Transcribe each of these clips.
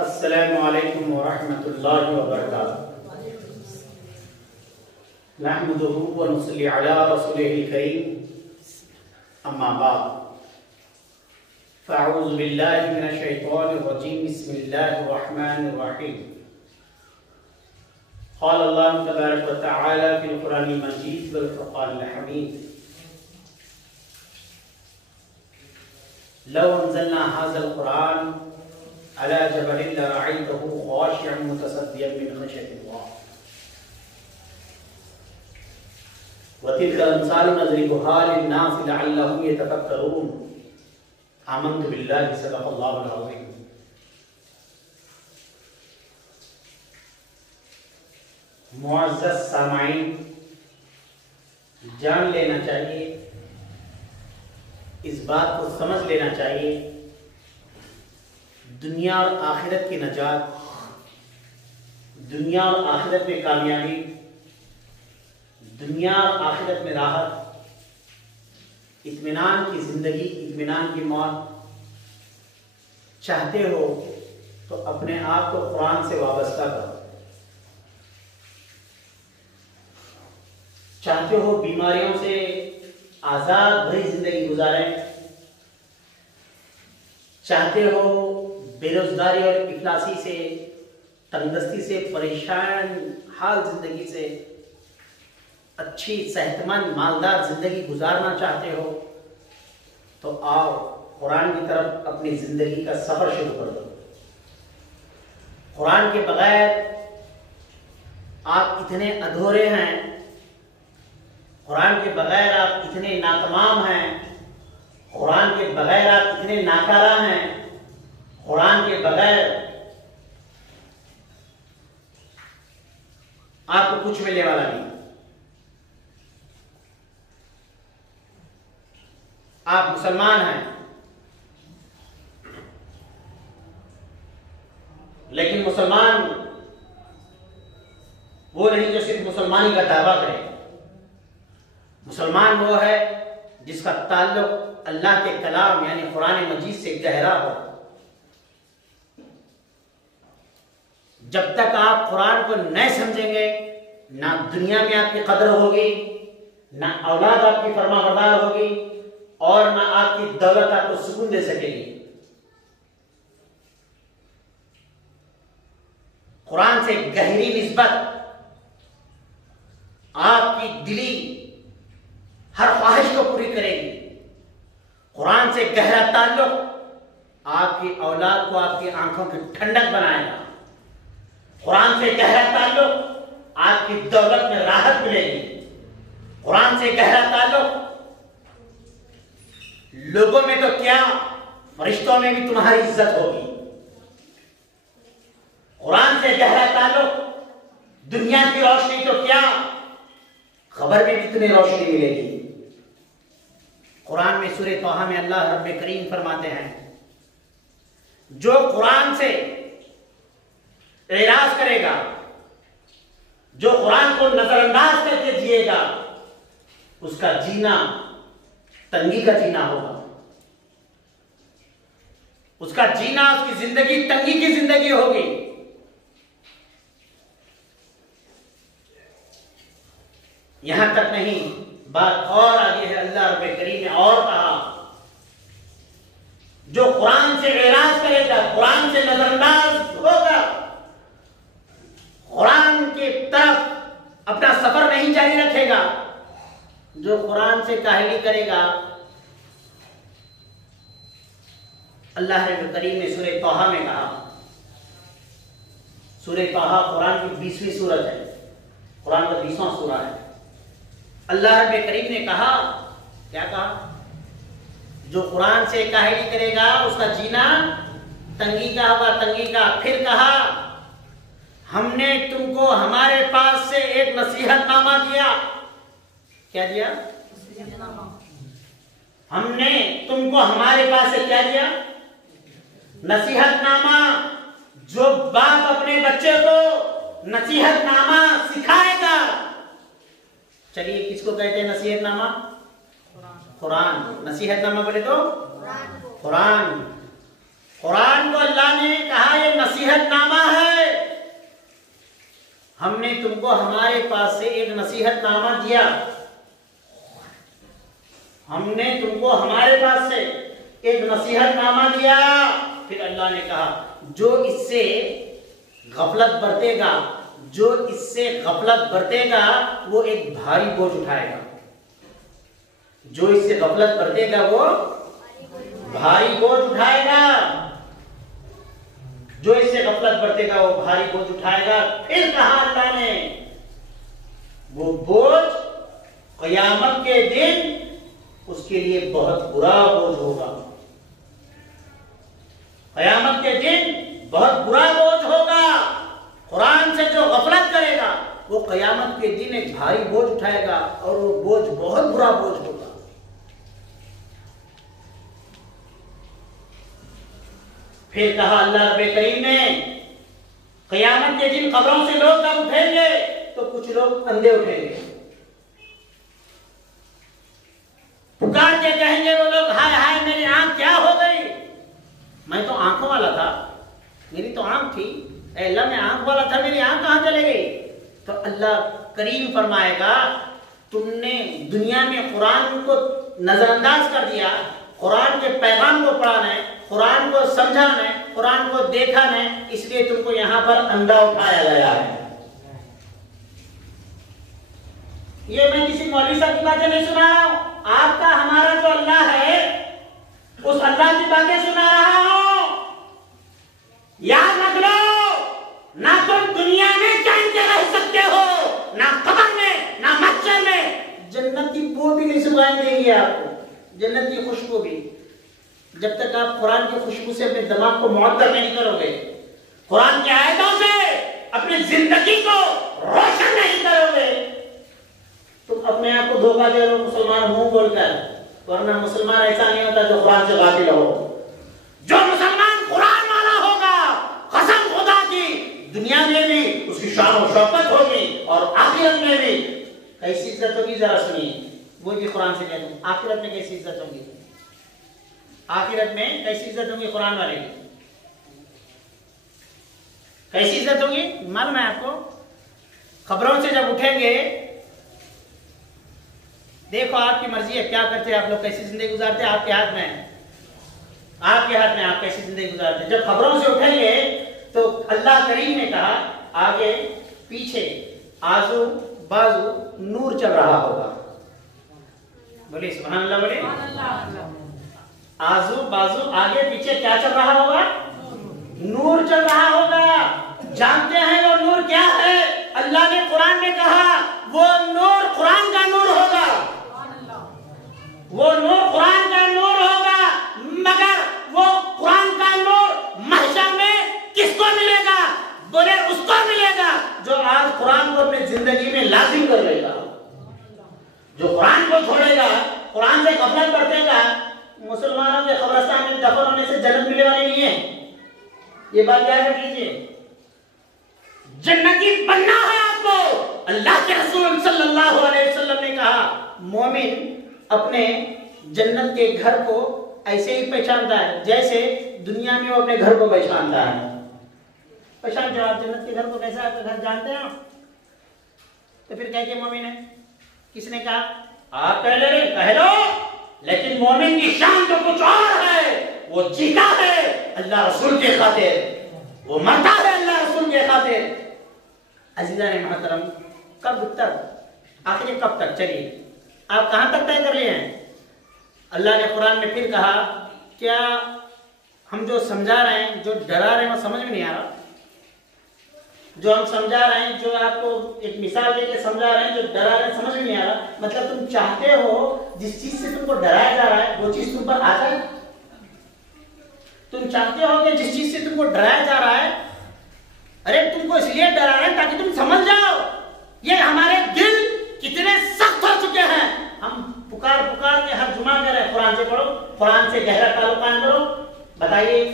अस्सलामु अलैकुम वरहमतुल्लाहि वबरकातुहू। नहमदुहु व नुसल्ली अला रसूलिहिल करीम, अम्मा बाद। फ़अऊज़ु बिल्लाहि मिनश शैतानिर रजीम, बिस्मिल्लाहिर रहमानिर रहीम। क़ाल अल्लाहु तबारक व तआला फ़िल क़ुरानिल मजीद वल फ़ुरक़ानिल हमीद। लौ अंज़लना हाज़ल क़ुरान अला जबलिन लरअयतहु ख़ाशिअन मुतसद्दिअन मिन ख़श्यतिल्लाह व तिल्कल अम्सालु नज़रिबुहा लिन्नासि लअल्लहुम यतफ़क्करून। आमन्तु बिल्लाहि सदक़ल्लाहुल अज़ीम। मुअज़्ज़ज़ सामाईन, जान लेना चाहिए, इस बात को समझ लेना चाहिए, दुनिया और आखिरत की नजात, दुनिया और आखिरत में कामयाबी, दुनिया और आखिरत में राहत, इत्मीनान की जिंदगी, इत्मीनान की मौत चाहते हो तो अपने आप को कुरान से वाबस्ता करो। चाहते हो बीमारियों से आजाद भरी जिंदगी गुजारें, चाहते हो बेरोजगारी और इफलासी से, तंगदस्ती से, परेशान हाल जिंदगी से अच्छी सेहतमंद मालदार जिंदगी गुजारना चाहते हो तो आओ कुरान की तरफ अपनी जिंदगी का सफर शुरू कर दो। कुरान के बगैर आप इतने अधूरे हैं, कुरान के बगैर आप इतने नातमाम हैं, कुरान के बगैर आप इतने नाकारा हैं, कुरान के बगैर आपको कुछ मिलने वाला नहीं। आप मुसलमान हैं, लेकिन मुसलमान वो नहीं जो सिर्फ मुसलमानी का दावा करे। मुसलमान वो है जिसका ताल्लुक अल्लाह के कलाम यानी कुरान मजीद से गहरा हो। जब तक आप कुरान को नहीं समझेंगे, ना दुनिया में आपकी कदर होगी, ना औलाद आपकी फरमाबरदार होगी और ना आपकी दौलत आपको सुकून दे सकेगी। कुरान से गहरी निस्बत आपकी दिली हर ख्वाहिश को पूरी करेगी। कुरान से गहरा ताल्लुक आपकी औलाद को आपकी आंखों की ठंडक बनाएगा। कुरान से गहरा ताल्लुक आपकी दौलत में राहत मिलेगी। कुरान से गहरा ताल्लुक लोगों में तो क्या, फरिश्तों में भी तुम्हारी इज्जत होगी। कुरान से गहरा ताल्लुक दुनिया की रोशनी तो क्या, खबर में भी तुम्हें रोशनी मिलेगी। कुरान में सूरह तोहा में अल्लाह रब्बे करीम फरमाते हैं, जो कुरान से एराज करेगा, जो कुरान को नजरअंदाज करके जिएगा, उसका जीना तंगी का जीना होगा। उसका जीना, उसकी जिंदगी तंगी की जिंदगी होगी। यहां तक नहीं, बात और आगे है। अल्लाह रब्बे करीम ने और कहा, जो कुरान से एराज करेगा, कुरान से नजरअंदाज होगा, कुरान की तरफ अपना सफर नहीं जारी रखेगा, जो कुरान से काहली करेगा, अल्लाह रब्बे करीम ने सूरह तोहा में कहा, सूरह तोहा कुरान की 20वीं सूरत है, कुरान का 20वां सूरा है। अल्लाह रब्बे करीम ने कहा, क्या कहा? जो कुरान से काहली करेगा उसका जीना तंगी का होगा, तंगी का। फिर कहा, हमने तुमको हमारे पास से एक नसीहतनामा दिया। क्या दिया? हमने तुमको हमारे पास से क्या दिया? नसीहतनामा। जो बाप अपने बच्चे को नसीहतनामा सिखाएगा, चलिए किसको कहते हैं नसीहतनामा? कुरान। नसीहतनामा बोले तो कुरान। कुरान को अल्लाह ने कहा ये नसीहत नसीहतनामा है। हमने तुमको हमारे पास से एक नसीहतनामा दिया, हमने तुमको हमारे पास से एक नसीहतनामा दिया। फिर अल्लाह ने कहा जो इससे गफलत बरतेगा, जो इससे गफलत बरतेगा वो एक भारी बोझ उठाएगा। जो इससे गफलत बरतेगा वो भारी बोझ उठाएगा। जो इससे गफलत बरतेगा वो भारी बोझ उठाएगा। फिर कहा अल्लाह ने वो बोझ क़यामत के दिन उसके लिए बहुत बुरा बोझ होगा। क़यामत के दिन बहुत बुरा बोझ होगा। कुरान से जो गफलत करेगा वो क़यामत के दिन एक भारी बोझ उठाएगा और वो बोझ बहुत बुरा बोझ होगा। फिर कहा अल्लाह रब्बे करीम ने क़यामत के दिन कब्रों से लोग जब उठेंगे तो कुछ लोग अंधे उठेंगे, पुकार के कहेंगे वो लोग हाय हाय मेरी आंख क्या हो गई, मैं तो आंखों वाला था, मेरी तो आंख थी, अल्लाह मैं आंख वाला था, मेरी आंख कहां चले गई। तो अल्लाह करीम फरमाएगा तुमने दुनिया में कुरान को नजरअंदाज कर दिया, कुरान के पैगाम को पढ़ा नहीं, कुरान को समझा नहीं, कुरान को देखा नहीं, इसलिए तुमको यहां पर अंधा उठाया गया है। ये मैं किसी मौलवी साहब की बातें नहीं सुना रहा हूं, आपका हमारा जो अल्लाह है उस अल्लाह की बातें सुना रहा हूं। याद रख लो, ना तुम दुनिया में चैन से रह सकते हो, ना कब्र में, ना महशर में। जन्नत की बू भी नहीं सुनाई देगी आपको, जन्नत की खुशबू भी, जब तक आप कुरान की खुशबू से अपने दिमाग को मुअत्तर नहीं करोगे, कुरान की आयतों से अपनी जिंदगी को रोशन नहीं करोगे। तुम अपने आप को धोखा दे रहे हो मुसलमान मुंह बोलकर, वरना मुसलमान ऐसा नहीं होता जो कुरान से गाफिल हो। जो मुसलमान कुरान वाला होगा, कसम खुदा की, दुनिया में भी उसकी शान और शौकत होगी और आखिरत में भी कैसी इज्जत होगी जरा सुनिए, वो भी कुरान से कहते हैं। आखिरत में कैसी इज्जत होगी, आखिरत में कैसी इज्जत होगी कुरान वाले की, कैसी इज्जत होगी मालूम है आपको। खबरों से जब उठेंगे, देखो आपकी मर्जी है क्या करते हैं आप लोग, कैसी जिंदगी गुजारते हैं, आपके हाथ में है, आपके हाथ में आप कैसी जिंदगी गुजारते हैं। जब खबरों से उठेंगे तो अल्लाह करीम ने कहा आगे पीछे आजू बाजू नूर चल रहा होगा, बोले सुभान अल्लाह, बोले आजू बाजू आगे पीछे क्या चल रहा होगा, नूर चल रहा होगा। जानते हैं वो नूर क्या है, अल्लाह ने कुरान में कहा वो नूर कुरान का नूर होगा, वो नूर कुरान का नूर होगा। मगर वो कुरान का नूर महशर में किसको मिलेगा, बोले उसको मिलेगा जो आज कुरान को अपनी जिंदगी में लाजिम कर लेगा। जो कुरान को छोड़ेगा, कुरान से गफलत बरतेगा, मुसलमानों के कब्रिस्तान में दफन होने से जन्नत मिलने वाली नहीं है, ये बात याद रख लीजिए। जन्नती बनना है आपको। अल्लाह के रसूल सल्लल्लाहु अलैहि वसल्लम ने कहा मोमिन अपने जन्नत के घर को ऐसे ही पहचानता है जैसे दुनिया में वो अपने घर को पहचानता है। पहचानते हो आप जन्नत के घर को, कैसा आपका घर जानते हैं? तो फिर कह के मोमिन है, किसने कहा? आप कह ले रहे, कह लो, लेकिन मोमिन की शान तो कुछ और है। वो जीता है अल्लाह रसूल के खातिर, वो मरता है अल्लाह रसूल के खातिर। अजीज़ान मोहतरम, कब तक, आखिर कब तक? चलिए आप कहां तक तय कर लिए हैं? अल्लाह ने कुरान में फिर कहा, क्या हम जो समझा रहे हैं, जो डरा रहे हैं, वो समझ में नहीं आ रहा? जो हम समझा रहे हैं, जो आपको एक मिसाल देके समझा रहे हैं, जो डरा रहे हैं, समझ में नहीं आ रहा? मतलब तुम चाहते हो जिस चीज से तुमको डराया जा रहा है वो चीज तुम पर आ जाए? तुम चाहते हो कि जिस चीज से तुमको डराया जा रहा है, अरे तुमको इसलिए डरा रहे हैं ताकि तुम समझ जाओ ये हमारे दिल कितने सख्त हो चुके हैं। हम पुकार पुकार के हर जुमा कह रहे हैं कुरान से पढ़ो, कुरान से गहरा ताल्लुक कायम करो। बताइए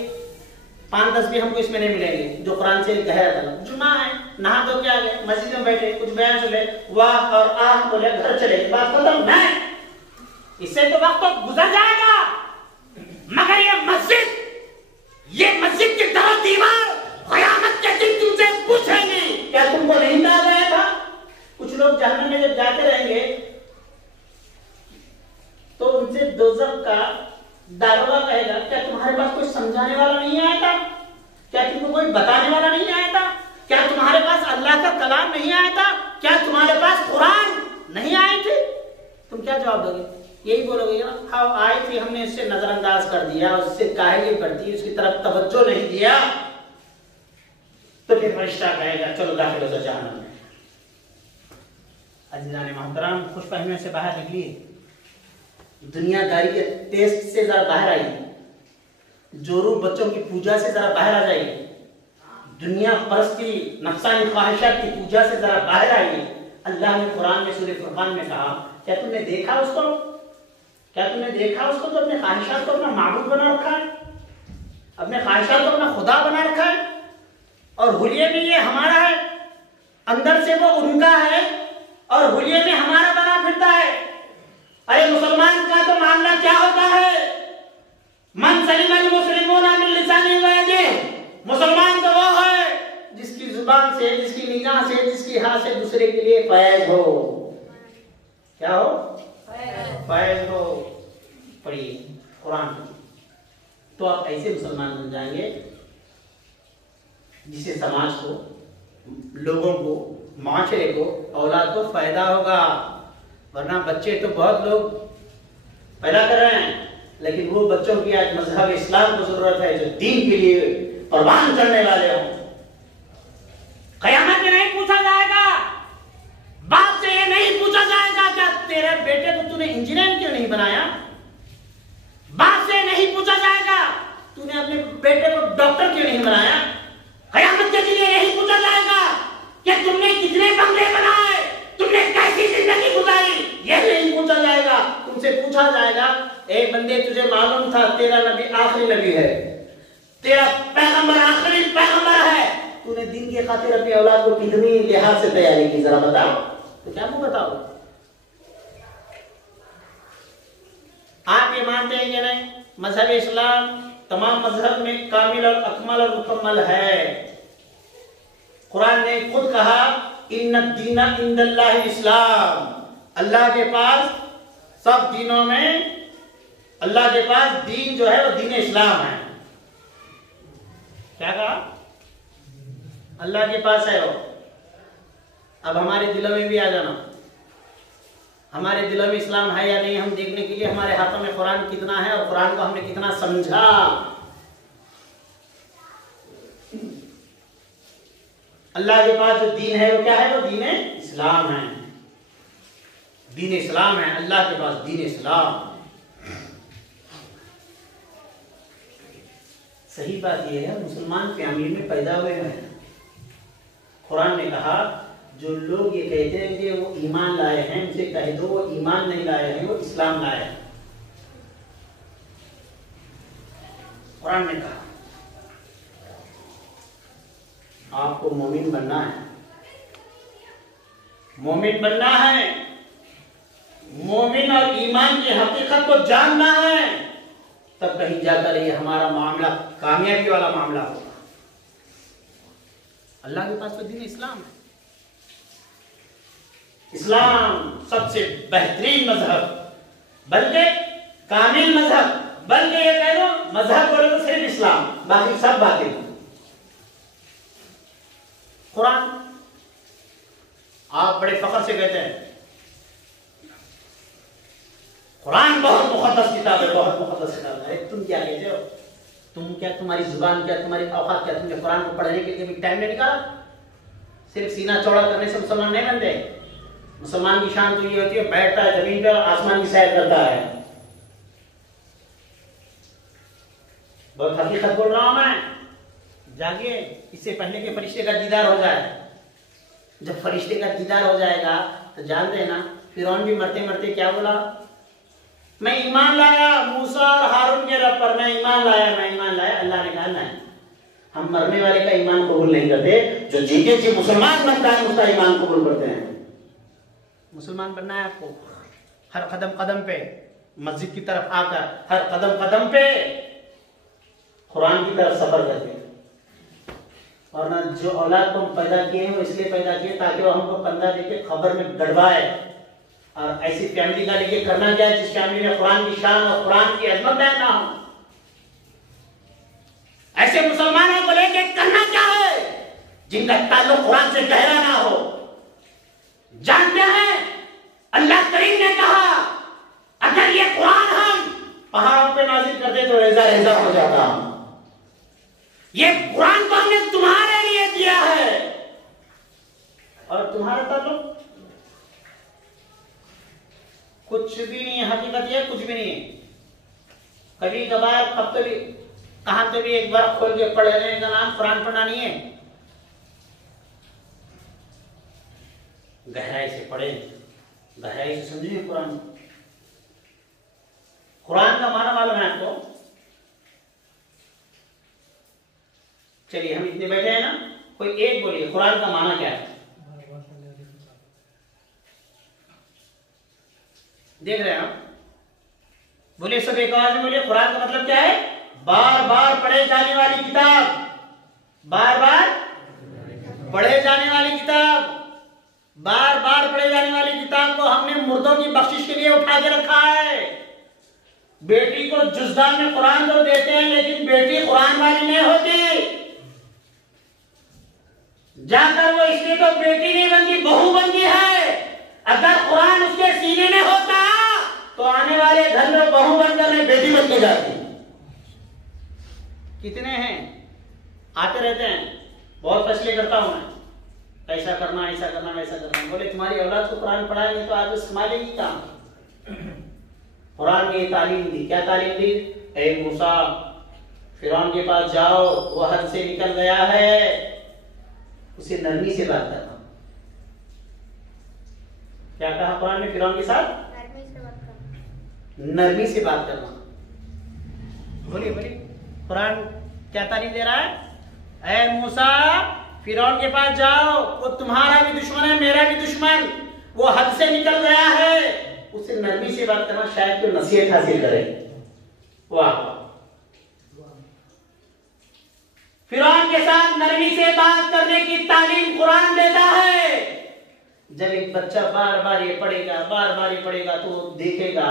5-10 भी हमको इसमें नहीं मिलेंगे जो कुरान से गहरा ताल्लुक। जुमा है, नहा धो के आ गए, मस्जिद में बैठे, कुछ बयान सुने, वाह और आह बोले, घर चले, बात खत्म नहीं। इससे तो वक्त तो गुजर जाएगा, मगर ये मस्जिद की तरह दीवार कोई बताने वाला नहीं आया था? क्या तुम्हारे पास अल्लाह का कलाम नहीं आया था? क्या तुम्हारे पास कुरान नहीं आए थे? तुम क्या जवाब दोगे? यही बोलोगे ना, हाँ आए थे, हमने इससे नजरअंदाज कर दिया, उससे काहिली कर दी, उसकी तरफ तवज्जो नहीं दिया, तो फिर फरिश्ता कहेगा चलो दाखिल हो जाओ जहन्नम में। अजीजान मोहतरम, खुश फहमियों से बाहर निकलिए, दुनियादारी के टेस्ट से जरा बाहर आइए, जोरू बच्चों की पूजा से जरा बाहर आ जाइए, दुनिया परस्ती नफसानी ख्वाहिशात की पूजा से जरा बाहर आइए। अल्लाह ने कुरान में सूरह फुरकान में कहा, क्या तुमने देखा उसको? क्या तुमने देखा उसको जो अपने ख्वाहिशात को अपना माबूद बना रखा है, अपने ख्वाहिशात को अपना खुदा बना रखा है, और हुलिये में ये हमारा है, अंदर से वो उनका है, और हुलिये में हमारा बना फिरता है। अरे मुसलमान का तो मामला क्या होता है? मन सलिमल मुस्लिमूना मिन लिसानिही व यदिही, मुसलमान तो वो है जिसकी जुबान से, जिसकी निगाह से, जिसकी हाथ से दूसरे के लिए फैज हो। क्या हो? फैज हो। पढ़िए कुरान। तो आप ऐसे मुसलमान बन जाएंगे जिसे समाज को, लोगों को, माशरे को, औलाद को फायदा होगा। वरना बच्चे तो बहुत लोग पैदा कर रहे हैं, लेकिन वो बच्चों की आज मजहब इस्लाम को जरूरत है, जो दीन के लिए कुर्बान करने वाले हों। क़यामत में नहीं पूछा जाएगा, बाप से ये नहीं पूछा जाएगा क्या तेरे बेटे को तूने इंजीनियर क्यों नहीं बनाया? बाप से नहीं पूछा जाएगा तूने अपने बेटे को डॉक्टर क्यों नहीं बनाया? क़यामत के दिन यही पूछा जाएगा कि तुमने कितने बंगले बनाए, तुमने कैसी जिंदगी गुजारी, यह नहीं पूछा जाएगा। तुमसे पूछा जाएगा, ए बंदे तुझे मालूम था तेरा नबी आखिरी नबी है, तेरा पैगंबर आखिरी पैगंबर है, तूने दिन के खातिर अपनी औलाद को कितनी लिहाज से तैयारी की, जरा बताओ। तो क्या मुझे बताओ? आप ये मानते हैं कि नहीं मजहब इस्लाम तमाम मजहब में कामिल और अकमल और मुकम्मल है? कुरान ने खुद कहा, इन्ना दीना इंदल्लाहि इस्लाम, अल्लाह के पास सब दीनों में, अल्लाह के पास दीन जो है वो दीन इस्लाम है। क्या कहा? अल्लाह के पास है वो। अब हमारे दिलों में भी आ जाना, हमारे दिलों में इस्लाम है या नहीं, हम देखने के लिए हमारे हाथों में कुरान कितना है और कुरान को हमने कितना समझा। अल्लाह के पास जो दीन है वो क्या है? वो दीन इस्लाम है, दीन इस्लाम है, अल्लाह के पास दीन इस्लाम। सही बात यह है, मुसलमान फैमिली में पैदा हुए हैं। कुरान ने कहा, जो लोग ये कहते हैं कि वो ईमान लाए हैं, उनसे कह दो वो ईमान नहीं लाए हैं, वो इस्लाम लाए हैं। कुरान ने कहा आपको मोमिन बनना है, मोमिन बनना है, मोमिन और ईमान की हकीकत को जानना है, तब कहीं जाकर ये हमारा मामला कामयाबी वाला मामला होगा। अल्लाह के पास तो दीन इस्लाम है। इस्लाम सबसे बेहतरीन मजहब, बल्कि कामिल मजहब, बल्कि ये कह दो मजहब बोले तो सिर्फ इस्लाम, बाकी सब बातें। कुरान आप बड़े फख्र से कहते हैं कुरान बहुत मुक़द्दस किताब है, बहुत मुक़द्दस किताब है। तुम क्या कहते हो? तुम क्या, तुम्हारी जुबान क्या, तुम्हारी औकात क्या, तुमने कुरान को पढ़ने के लिए भी टाइम नहीं निकाला? सिर्फ सीना चौड़ा करने से मुसलमान नहीं बनते। मुसलमान की शान तो ये होती है बैठता है जमीन पर और आसमान की सैर करता है। बहुत हकीकत बोल रहा हूं मैं, जागिए, इससे पहले कि फरिश्ते का दीदार हो जाए। जब फरिश्ते का दीदार हो जाएगा तो जानते हैं ना, फिरौन भी मरते मरते क्या बोला? मैं ईमान लाया मूसा और हारून के रब पर, मैं ईमान लाया, मैं ईमान लाया। अल्लाह ने कहा नहीं, हम मरने वाले का ईमान कबूल नहीं करते, जो जीते जी मुसलमान बनता है उसका ईमान कबूल करते हैं। मुसलमान बनना है आपको, हर कदम कदम पे मस्जिद की तरफ आकर, हर कदम कदम पे कुरान की तरफ सफर करते हैं। और ना जो औलाद को हम पैदा किए हैं वो इसलिए पैदा किए ताकि वो हमको कंधा देके खबर में गड़वाए। और ऐसी फैमिली का लेके करना क्या है जिस फैमिली में कुरान की शान और कुरान की अजमत बयान ना हो। ऐसे मुसलमानों को लेके करना क्या जिनका ताल्लुक कुरान से गहरा ना हो। जानते हैं अल्लाह करीम ने कहा अगर ये कुरान हम पहाड़ों पे नाजिल करते तो रेजा रेजा हो जाता। ये कुरान तो हमने तुम्हारे लिए दिया है और तुम्हारा ताल्लुक कुछ भी नहीं है। हकीकत यह कुछ भी नहीं है। कभी कभार अब तो भी कहां तो भी एक बार खोल के पढ़ लेने का नाम कुरान पढ़ना नहीं है। गहराई से पढ़े, गहराई से समझिए कुरान। कुरान का माना मालूम है आपको? चलिए हम इतने बैठे हैं ना, कोई एक बोलिए कुरान का माना क्या है? देख रहे हैं आप? बोलिए सब एक आवाज में बोलिए, कुरान का मतलब क्या है? बार बार पढ़े जाने वाली किताब, बार बार पढ़े जाने वाली किताब। बार बार पढ़े जाने वाली किताब को हमने मुर्दों की बख्शिश के लिए उठा के रखा है। बेटी को जुज़दान में कुरान तो देते हैं लेकिन बेटी कुरान वाली नहीं होती। जाकर वो इसलिए तो बेटी नहीं बनती, बहू बनती है। अगर कुरान उसके सीने में होता तो आने वाले घर में बहू बनकर नहीं बेटी बन के जाती। कितने हैं आते रहते हैं, बहुत फैसले करता हूं मैं, ऐसा करना ऐसा करना वैसा करना। बोले तुम्हारी औलाद को कुरान पढ़ाएंगे तो आगे संभालेगी काम। कुरान ने तालीम दी, क्या तालीम दी? ए मूसा फिरौन के पास जाओ, वो हद से निकल गया है, उसे नरमी से बात करना। क्या कहा कुरान ने फिरौन के साथ? नरमी से बात करना। बोलिए बोलिए कुरान क्या तालीम दे रहा है? ए मूसा फिरौन के पास जाओ, वो तुम्हारा भी दुश्मन है मेरा भी दुश्मन, वो हद से निकल गया है, उसे नरमी से बात करना, शायद तो नसीहत हासिल करे। वाह, फिरौन के साथ नरमी से बात करने की तालीम कुरान देता है। जब एक बच्चा बार बार ये पढ़ेगा, बार बार ये पढ़ेगा तो देखेगा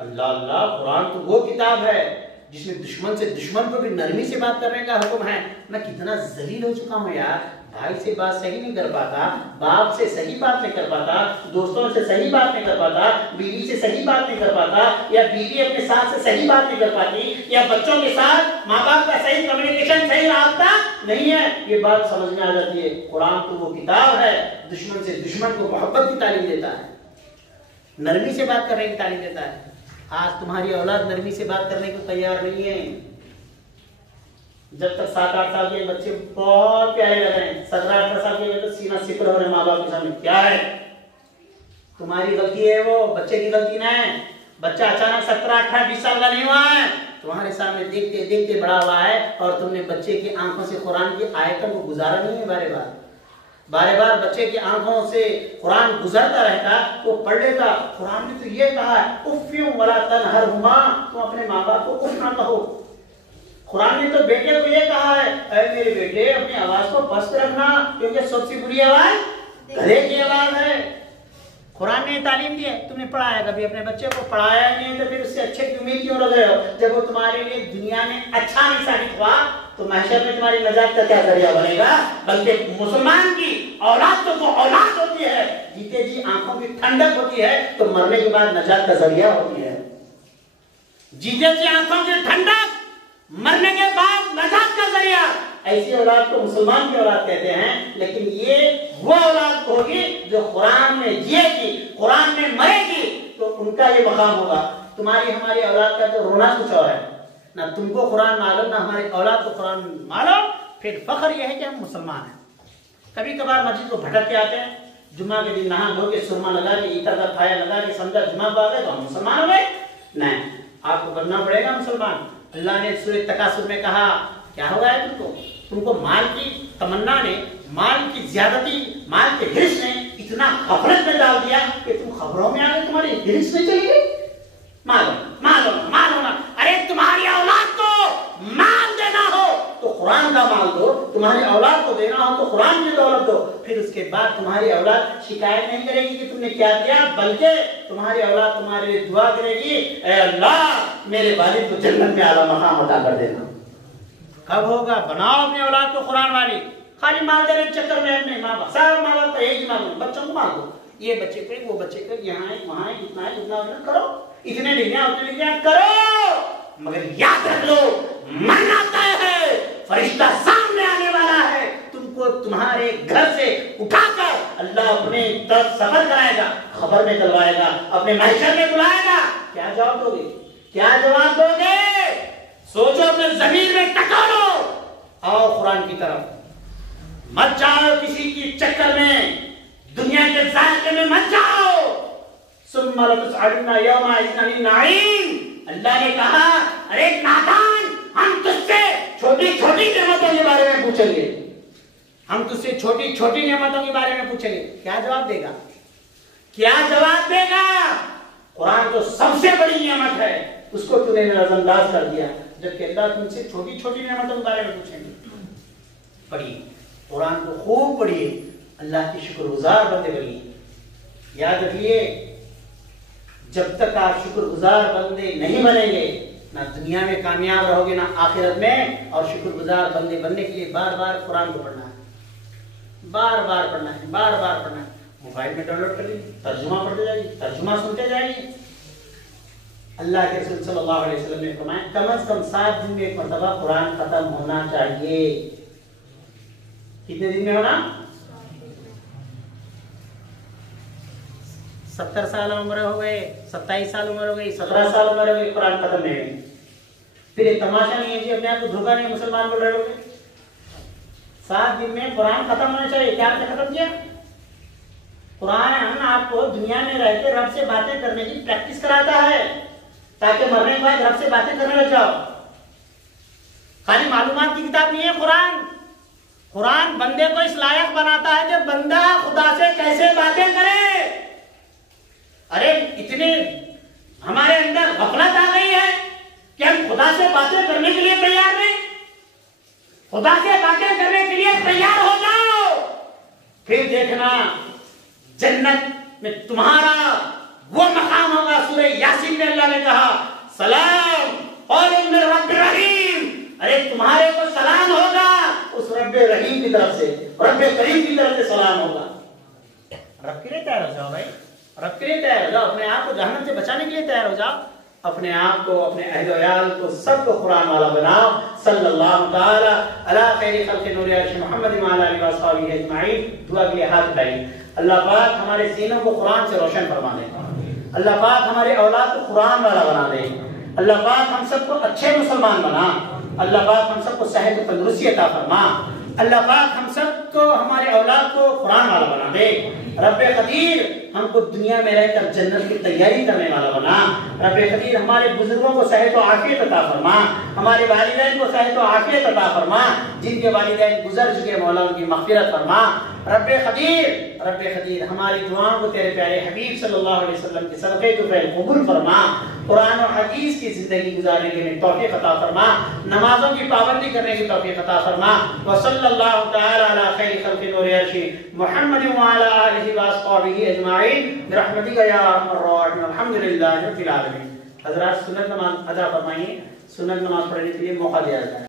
अल्लाह अल्लाह, कुरान तो वो किताब है जिसमें दुश्मन से दुश्मन को भी नरमी से बात करने का हुक्म है। मैं कितना जलील हो चुका हूँ यार, भाई से बात सही नहीं कर पाता, बाप से सही बात नहीं कर पाता, दोस्तों से सही बात नहीं कर पाता, बीवी से सही बात नहीं कर पाता, या बीवी अपने सास से सही बात नहीं कर पाती, या बच्चों के साथ माँ बाप का सही कम्युनिकेशन, सही रास्ता नहीं है। ये बात समझ में आ जाती है। कुरान तो वो किताब है दुश्मन से दुश्मन को मोहब्बत की तालीम देता है, नरमी से बात करने की तालीम देता है। आज तुम्हारी औलाद नरमी से बात करने को तैयार नहीं है। जब तक 7-8 साल के बच्चे बहुत प्यारे लग रहे हैं, 17-18 साल के तो सीना सिकुड़ हो रहे माँ बाप के सामने, क्या है तुम्हारी गलती है, वो बच्चे की गलती ना है। बच्चा अचानक 17, 18, 20 साल का नहीं हुआ है, तुम्हारे सामने देखते देखते बड़ा हुआ है और तुमने बच्चे की आंखों से कुरान की आयतों को गुजारा नहीं है। बारे बार बच्चे की आंखों से कुरान गुजरता रहता, वो पढ़ लेता। कुरान ने तो ये कहा है उफ़्फ़ियुम वला तनहरहुमा, तुम अपने माँ बाप को उफ़ ना कहो। कुरान ने तो बेटे को ये कहा है अरे मेरे बेटे अपनी आवाज को पस्त रखना, क्योंकि सबसे बुरी आवाज गले की आवाज है। कुरान ने तालीम दी है। तुमने पढ़ाया कभी अपने बच्चे को? पढ़ाया नहीं तो फिर उससे अच्छे की उम्मीद क्यों रख रहे हो? जब वो तुम्हारे लिए दुनिया में अच्छा नहीं साबित हुआ तो महशर में तुम्हारी नजात का क्या जरिया बनेगा? बल्कि मुसलमान की औलाद तो वो औलाद होती है, जीते जी आंखों की ठंडक होती है तो मरने के बाद नजात का जरिया होती है। जीते जी आंखों की ठंडक, मरने के बाद नजात का जरिया। ऐसी औलाद को मुसलमान की औलाद कहते हैं। लेकिन ये वो औलाद होगी जो कुरान में जिएगी, कुरान में मरेगी, तो उनका ये मकाम होगा। तुम्हारी हमारी औलाद का तो रोना कुछ और है, ना तुमको कुरान मालूम ना हमारी औलाद को कुरान मालूम। फिर फख्र यह है कि हम मुसलमान हैं। कभी कभार मस्जिद को भटक के आते हैं, जुम्मा के दिन नहा धो के सुरमा लगा के इतर का फाया लगा के समझा जुम्मा को आ गए तो हम मुसलमान हो गए। नहीं, आपको बनना पड़ेगा मुसलमान। अल्लाह ने सूरह तकासुर में कहा क्या हो गया है तुमको माल की तमन्ना ने, माल की ज्यादती, माल के हिर्स ने इतना गफलत में डाल दिया कि तुम खबरों में आ गए, तुम्हारी हिर्स नहीं चली गई। माल होना। अरे तुम्हारी औलाद को माल देना हो तो कुरान का माल दो, तुम्हारी औलाद को देना हो तो कुरान की दौलत दो। फिर उसके बाद तुम्हारी औलाद शिकायत नहीं करेगी कि तुमने क्या किया, बल्कि तुम्हारी औलाद तुम्हारे लिए दुआ करेगी, ऐ अल्लाह मेरे वालिद को जन्नत में आला मकाम अता कर देना। कब होगा? बनाओ अपनी औलाद को कुरान वाली। खाली माल देने के चक्कर में अपने माँ बाप सब माँ बाप का एक ही मांगो, बच्चों को मार दो, ये बच्चे पे वो बच्चे पे, यहाँ है वहां है, इतना है उतना करो, इतने डिग्रियां उतने डिग्रियां करो, मगर याद रख लो मरना तय है, फरिश्ता सामने आने वाला है, तुमको तुम्हारे घर से उठाकर अल्लाह अपने तरफ सफर कराएगा, खबर में करवाएगा, अपने महशर में बुलाएगा। क्या जवाब दोगे? क्या जवाब दोगे? सोचो, अपने जमीन में टटोलो, आओ कुरान की तरफ, मत जाओ किसी की चक्कर में, दुनिया के जायके में मत जाओ। सुम्मा लतुसअलुन्ना यौमा इज़्न अनिन नईम, अल्लाह ने कहा अरे नादान, हम तुझसे छोटी छोटी नेमतों के बारे में पूछेंगे, हम तुझसे छोटी छोटी नेमतों के बारे में पूछेंगे। क्या जवाब देगा? क्या जवाब देगा? कुरान तो सबसे बड़ी नेमत है, उसको तूने नजरअंदाज कर दिया, जबकि अल्लाह तुमसे छोटी छोटी नेमतों के बारे में पूछेंगे। पढ़िए कुरान को, खूब पढ़िए, अल्लाह की शुक्रगुजार बंदे बनिए। याद रखिए, जब तक आप शुक्रगुजार बंदे नहीं बनेंगे, ना दुनिया में कामयाब रहोगे ना आखिरत में। और शुक्रगुजार बंदे बनने के लिए बार बार कुरान को पढ़ना है, बार बार पढ़ना है, बार बार पढ़ना है। मोबाइल में डाउनलोड कर लीजिए, तर्जुमा पढ़ते जाइए, तर्जुमा सुनते जाइए। अल्लाह के रसूल सल्लल्लाहु अलैहि वसल्लम ने फरमाया कम से कम 7 दिन में एक मरतबा कुरान खत्म होना चाहिए। कितने दिन में होना? 70 साल उम्र हो गए, 27 साल उम्र हो गई, 17 साल उम्र हो गई, कुरान खत्म नहीं हुई। फिर एक तमाशा नहीं है जी, अपने आप को धोखा नहीं, मुसलमान बोल रहे होंगे। 7 दिन में कुरान खत्म होना चाहिए। क्या आपने खत्म किया? कुरान हम आपको दुनिया में रहकर रब से बातें करने की प्रैक्टिस कराता है, ताकि मरने के बाद रब से बातें करने लग जाओ। खाली मालूमात की किताब नहीं है कुरान। कुरान बंदे को इस लायक बनाता है कि बंदा खुदा से कैसे बातें करे। अरे इतने हमारे अंदर गफलत आ गई है कि हम खुदा से बातें करने के लिए तैयार नहीं। खुदा से बातें करने के लिए तैयार हो जाओ, फिर देखना जन्नत में तुम्हारा वो मकाम होगा। सूरह यासीन में अल्लाह ने कहा सलाम और रब्बिर रहीम, अरे तुम्हारे को सलाम होगा उस रब्बे रहीम की तरफ से, रब्बे करीम की तरफ से सलाम होगा। रब के लिए तैयार हो जाओ भाई, रब के लिए तैयार हो जाओ, अपने आप को जहन्नम से बचाने के लिए तैयार हो जाओ। अपने आप को, अपने अहल वयाल को, सबको कुरान वाला बनाओ। सल्लल्लाहु ताला अला खैरि खल्क़ि नूर अर्श मोहम्मद व अला आलिहि व अस्हाबिहि अजमाइन। दुआ के लिए हाथ उठाइए। अल्लाह पाक हमारे सीनों को कुरान से रोशन फरमा दे। अल्लाह पाक हमारे औलाद को कुरान वाला बना दे। अल्लाह पाक हम सबको अच्छे मुसलमान बना। अल्लाह पाक हम सबको सेहत व तंदुरुस्ती अता फरमा। अल्लाह पाक हम सबको, हमारे औलाद को कुरान वाला बना दे। रब्बे कदीर हमको दुनिया में रहकर जन्नत की तैयारी करने वाला बना। रब्बे कदीर हमारे बुजुर्गों को सेहत व आफियत अता फरमा। हमारे वालिदैन को सेहत व आफियत अता फरमा। जिनके वालिदैन गुजर चुके मौला उनकी मग़फ़िरत फरमा। रब्बे कदीर हमारी दुआओं को तेरे प्यारे हबीब सल्लल्लाहु अलैहि वसल्लम के सदक़े तो फ़ैल कबूल फरमा। कुरान और हदीस की जिंदगी गुजारने के लिए तौफीक अता फरमा। नमाजों की पाबंदी करने की तौफीक अता फरमा। व सल्लल्लाहु तआला अला खैरि खल्क़ि नूर अर्शी मुहम्मद व अला आलिहि व अस्हाबिहि अजमाइन बिरहमतिका या अरहमर राहिमीन। अल्हम्दुलिल्लाहि रब्बिल आलमीन। हज़रात सुन्नत नमाज अदा फरमाइए। सुन्नत नमाज पढ़ने के लिए मौका दिया जाए।